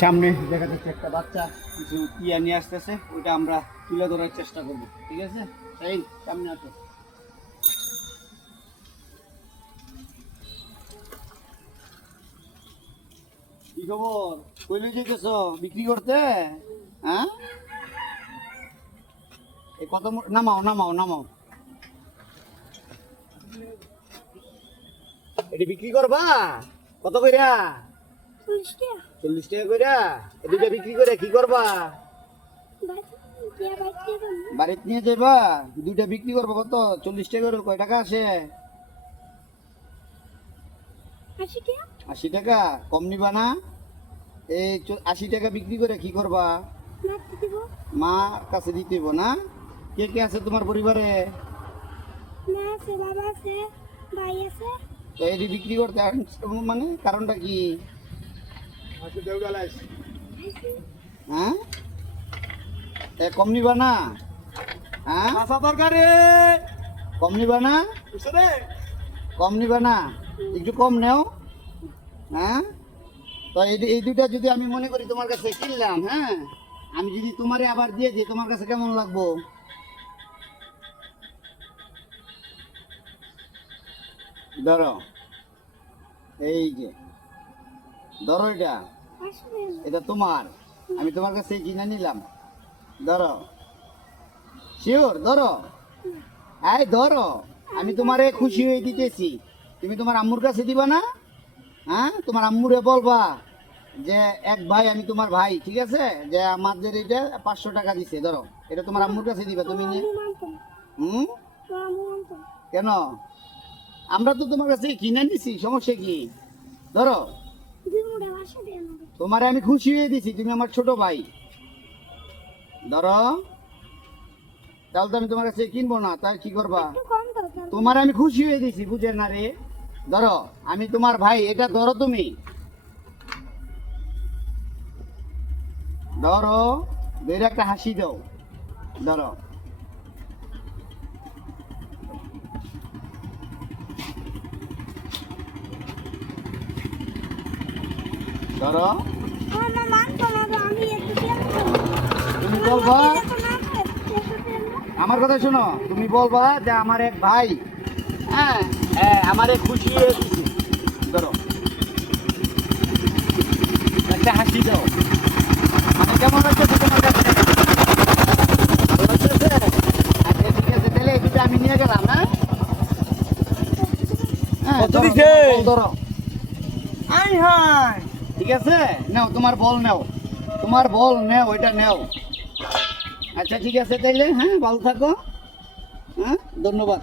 সামনে দেখা যাচ্ছে একটা বাচ্চা কিছু টিয়া নিয়ে আসতেছে, ওইটা আমরা তুলে ধরার চেষ্টা করব। ঠিক আছে, এই সামনে আসো। কি খবর? কইলে যেতেছ বিক্রি করতে? হ্যাঁ, এই কত নামাও নামাও নামাও। এটি বিক্রি করবা কত কইরা? 40 টাকা কইরা। এই দুইটা বিক্রি করে কি করবা? বাড়িতে নিয়ে যাবা। দুইটা বিক্রি করবো কত? 40 টাকা করে। কয় টাকা আসে? 80 টাকা। কম নিবা না? এই 80 টাকা বিক্রি করে কি করবা? মা কাছে দিতে হইব না? কে কে আছে তোমার পরিবারে? তো এটি বিক্রি করতে মানে কারণটা কি? হ্যাঁ, কম নিবা না? হ্যাঁ, কম নিবা না? কম নিবা না? একটু কম নেও। হ্যাঁ, তো এই দুইটা যদি আমি মনে করি তোমার কাছে কিনলাম, হ্যাঁ, আমি যদি তোমারে আবার দিয়ে দিই তোমার কাছে কেমন লাগবো? ধরো, এই যে ধরো, এটা তোমার, আমি তোমার কাছে কিনে নিলাম। ধরো, শিওর ধরো। এই ধরো, আমি তোমারে খুশি হয়ে দিতেছি। তুমি তোমার আম্মুর কাছে দিবা না? হ্যাঁ, তোমার আম্মুরে বলবা যে এক ভাই, আমি তোমার ভাই, ঠিক আছে, যে আমাদের এটা 500 টাকা দিছে, ধরো এটা তোমার আম্মুর কাছে দিবা তুমি নিয়ে। হুম, কেন? আমরা তো তোমার কাছে কিনে নিছি, সমস্যা কি? ধরো, তোমারে আমি খুশি হয়ে দিছি, তুমি আমার ছোট ভাই। ধরো, তাহলে তো আমি তোমার কাছে কিনবো না, তাই কি করবা? তোমার আমি খুশি হয়ে দিছি, বুঝে না রে? ধরো, আমি তোমার ভাই, এটা ধরো তুমি। ধরো, ধরে একটা হাসি দাও। ধরো, ধরো, তুমি বলবা, আমার কথা শোনো, তুমি বলবা যে আমার এক ভাই, হ্যাঁ হ্যাঁ, আমারে খুশি হয়ে দিছি। ধরো, একটা হাসি দাও। মানে কেমন হচ্ছে তোমার কাছে? আচ্ছা, ঠিক আছে, তাহলে এই দুটো আমি নিয়ে গেলাম। হ্যাঁ, ধরো, ঠিক আছে, নাও তোমার বল, নাও তোমার বল, নেও ওইটা নেও। আচ্ছা ঠিক আছে তাইলে, হ্যাঁ, ভালো থাকো। হ্যাঁ, ধন্যবাদ।